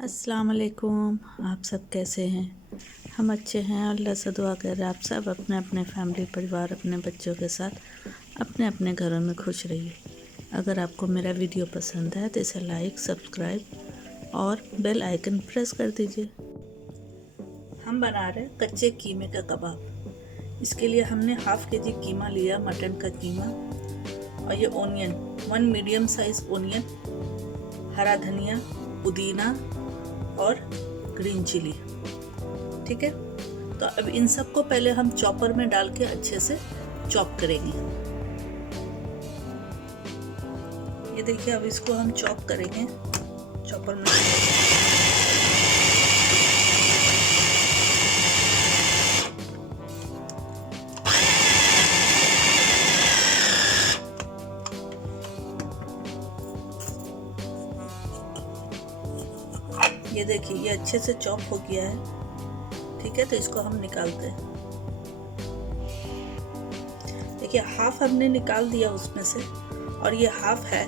अस्सलाम वालेकुम। आप सब कैसे हैं? हम अच्छे हैं। अल्लाह से दुआ कर रहे आप सब अपने अपने फैमिली परिवार अपने बच्चों के साथ अपने अपने घरों में खुश रहिए। अगर आपको मेरा वीडियो पसंद है तो इसे लाइक सब्सक्राइब और बेल आइकन प्रेस कर दीजिए। हम बना रहे कच्चे कीमे का कबाब। इसके लिए हमने हाफ केजी कीमा लिया, मटन का कीमा, और ये ओनियन 1 मीडियम साइज ओनियन, हरा धनिया, पुदीना और ग्रीन चिली। ठीक है, तो अब इन सब को पहले हम चॉपर में डाल के अच्छे से चॉप करेंगे। ये देखिए, अब इसको हम चॉप करेंगे चॉपर में। ये देखिए, ये अच्छे से चॉप हो गया है। ठीक है, तो इसको हम निकालते हैं। देखिए, हाफ हमने निकाल दिया उसमें से, और ये हाफ है,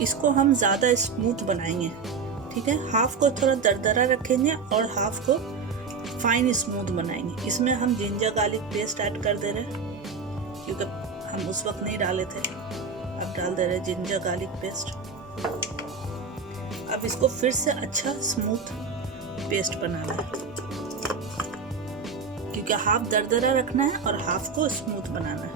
इसको हम ज़्यादा स्मूथ बनाएंगे। ठीक है, हाफ को थोड़ा दरदरा रखेंगे और हाफ को फाइन स्मूथ बनाएंगे। इसमें हम जिंजर गार्लिक पेस्ट ऐड कर दे रहे हैं, क्योंकि हम उस वक्त नहीं डाले थे। अब डाल दे रहे हैं जिंजर गार्लिक पेस्ट। अब इसको फिर से अच्छा स्मूथ पेस्ट बनाना है, क्योंकि हाफ दरदरा रखना है और हाफ को स्मूथ बनाना है।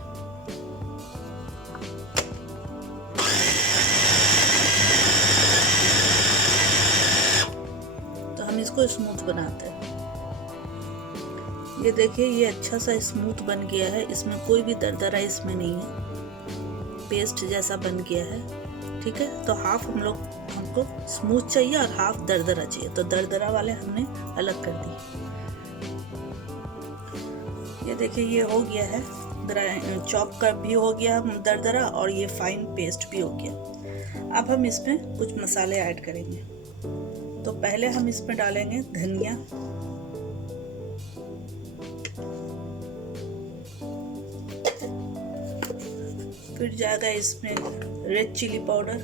तो हम इसको स्मूथ बनाते हैं। ये देखिए, ये अच्छा सा स्मूथ बन गया है, इसमें कोई भी दरदरा इसमें नहीं है, पेस्ट जैसा बन गया है। ठीक है, तो हाफ हमको स्मूथ चाहिए और हाफ दरदरा चाहिए, तो दरदरा वाले हमने अलग कर दिए। ये देखिए, ये हो गया है, चॉप का भी हो गया दरदरा और ये फाइन पेस्ट भी हो गया। अब हम इसमें कुछ मसाले ऐड करेंगे। तो पहले हम इसमें डालेंगे धनिया, फिर जाएगा इसमें रेड चिली पाउडर,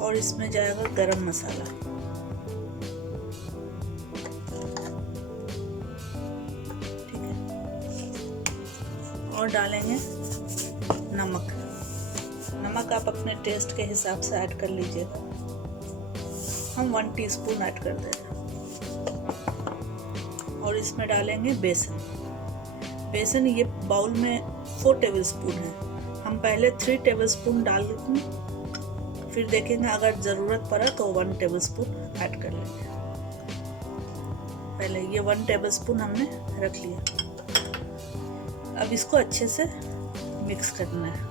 और इसमें जाएगा गरम मसाला। ठीक है, और डालेंगे नमक। नमक आप अपने टेस्ट के हिसाब से ऐड कर लीजिएगा। हम 1 टीस्पून ऐड कर देंगे। और इसमें डालेंगे बेसन। बेसन ये बाउल में 4 टेबलस्पून है। हम पहले 3 टेबलस्पून डाल देंगे, फिर देखेंगे अगर ज़रूरत पड़ा तो 1 टेबलस्पून ऐड कर लेंगे। पहले ये 1 टेबलस्पून हमने रख लिया। अब इसको अच्छे से मिक्स करना है।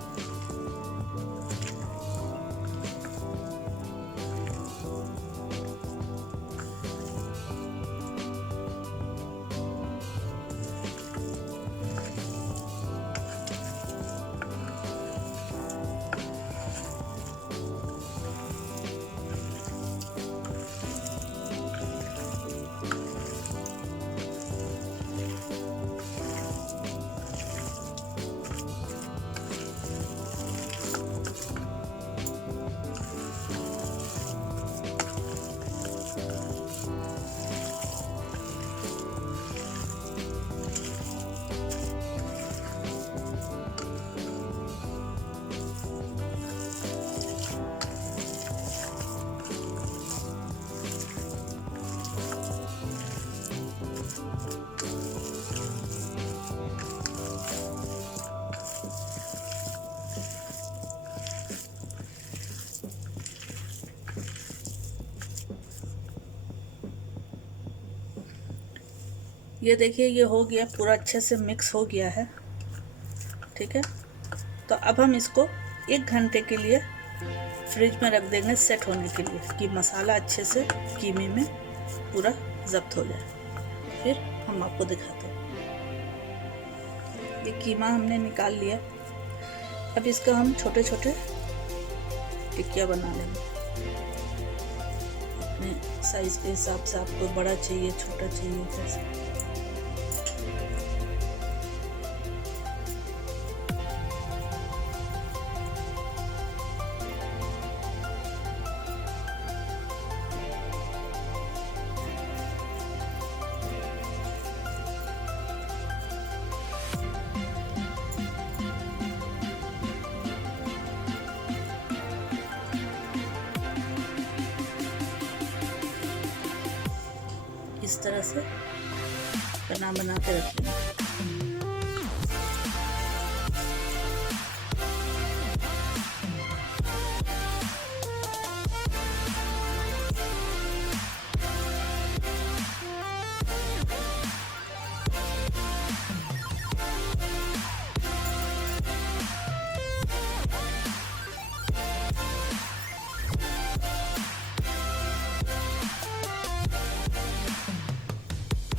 ये देखिए, ये हो गया, पूरा अच्छे से मिक्स हो गया है। ठीक है, तो अब हम इसको 1 घंटे के लिए फ्रिज में रख देंगे सेट होने के लिए, कि मसाला अच्छे से कीमे में पूरा जब्त हो जाए। फिर हम आपको दिखाते हैं। ये कीमा हमने निकाल लिया। अब इसका हम छोटे छोटे टिक्किया बना लेंगे। अपने साइज के हिसाब से, आपको बड़ा चाहिए छोटा चाहिए कैसे। इस तरह से बना के रख लेंगे।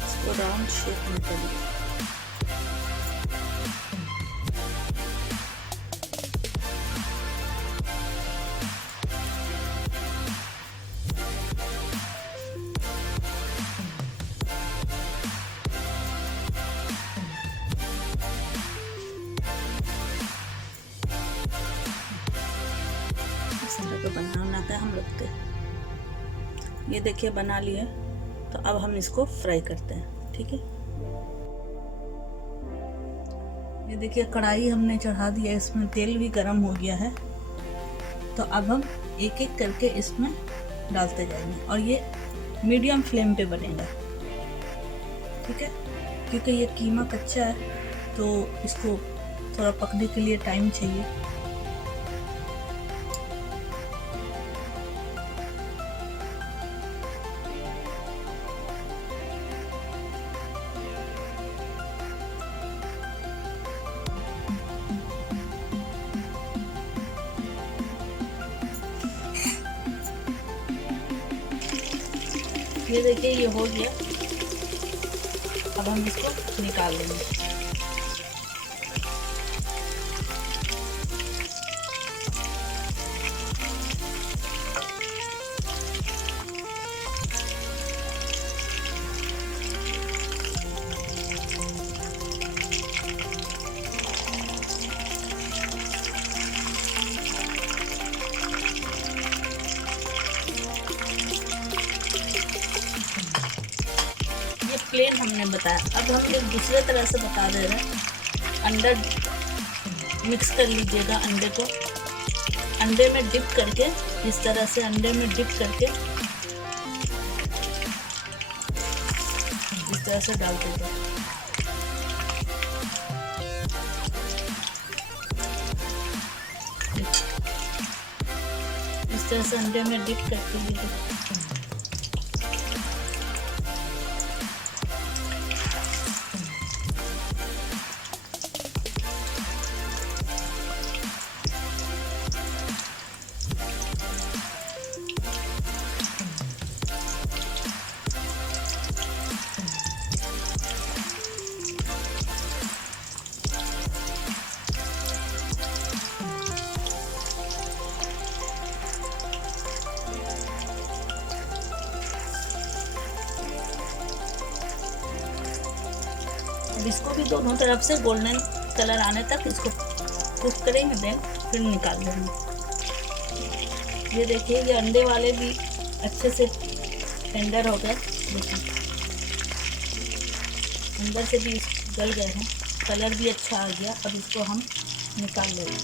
इसको राउंड शेप में करिए। इस तरह का बनाना है हम लोग के। ये देखिए बना लिए, तो अब हम इसको फ्राई करते हैं। ठीक है, ये देखिए कढ़ाई हमने चढ़ा दिया, इसमें तेल भी गर्म हो गया है। तो अब हम एक एक करके इसमें डालते जाएंगे और ये मीडियम फ्लेम पे बनेगा। ठीक है, क्योंकि ये कीमा कच्चा है तो इसको थोड़ा पकने के लिए टाइम चाहिए। ये देखिए ये हो गया, अब हम इसको निकाल लेंगे। प्लेन हमने बताया, अब हम एक दूसरे तरह से बता दे रहे हैं। अंडा मिक्स कर लीजिएगा, अंडे को अंडे में डिप करके, इस तरह से अंडे में डिप करके इस तरह से डाल दीजिए। इस तरह से अंडे में डिप करके लीजिए। अब इसको भी दोनों तरफ से गोल्डन कलर आने तक इसको कुक करेंगे, देन फिर निकाल लेंगे। ये देखिए ये अंडे वाले भी अच्छे से टेंडर हो गए, अंदर से भी गल गए हैं, कलर भी अच्छा आ गया। अब इसको हम निकाल लेंगे।